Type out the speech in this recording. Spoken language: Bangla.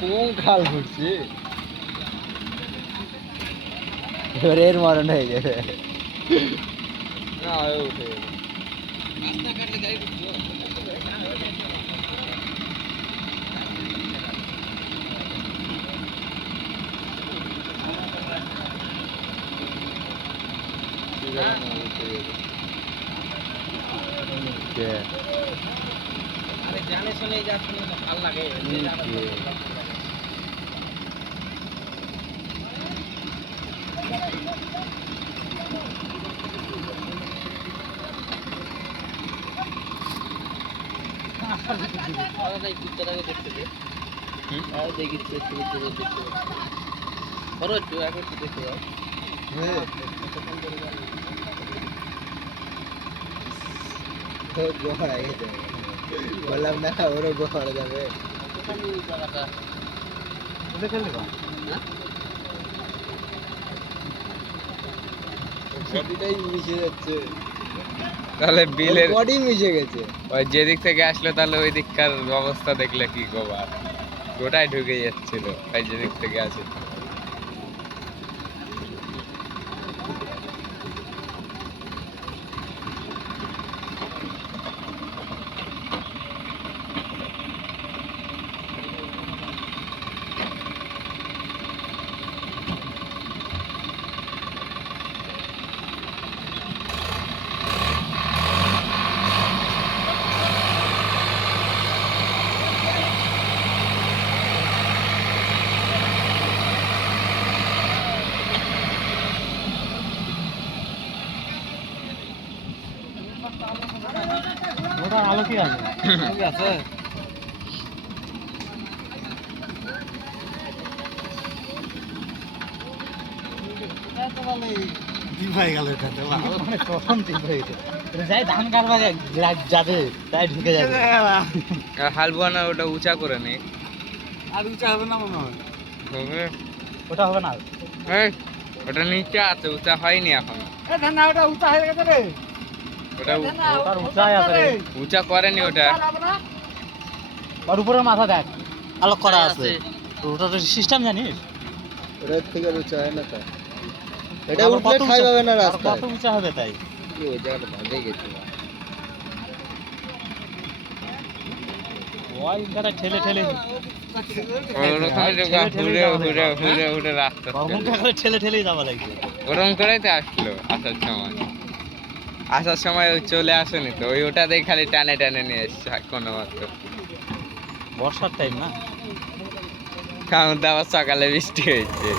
কোন খাল ঘুরছে এর মরণ হয়ে যাবে না উঠে আরে জানে শুনে যাচ্ছে না ভালো লাগে বললাম না ওরও গোহর যাবে বডিটাই মিশে যাচ্ছে তাহলে বিলের বডি মিশে গেছে ওই যেদিক থেকে আসলো তাহলে ওই দিককার অবস্থা দেখলে কি গোবার গোটাই ঢুকে যাচ্ছিল ওই যেদিক থেকে আসে ওটা আলো কি আছে আছে হাল বোনা ওটা উঁচা করে নে আর উঁচা হবে না মনে হয় হবে ওটা হবে না এই, ওটা নিচে আছে উঁচা হয়নি এখনো না ওটা উঁচা হয়ে গেছে রে ওটা ওটার উঁচাই আছে রে উঁচা করেনি ওটা আর উপরে মাথা দেখ আলোক করা আছে ওটা তো সিস্টেম জানিস ওটার থেকে উঁচা হয় না তো এটা উঠলে ঠাই পাবে না রাস্তা কত উঁচা হবে তাই ওই জায়গাটা ভাঙে গেছে ওই তারা ঠেলে ঠেলে ঠেলে ঠেলেই যাওয়া লাগবে ওরকম করেই তো আসলো আসার সময় ওই চলে আসেনি তো ওই ওটাতেই খালি টানে টানে নিয়ে এসছে কোনো মাত্র বর্ষার টাইম না কারণ তো আবার সকালে বৃষ্টি হয়েছে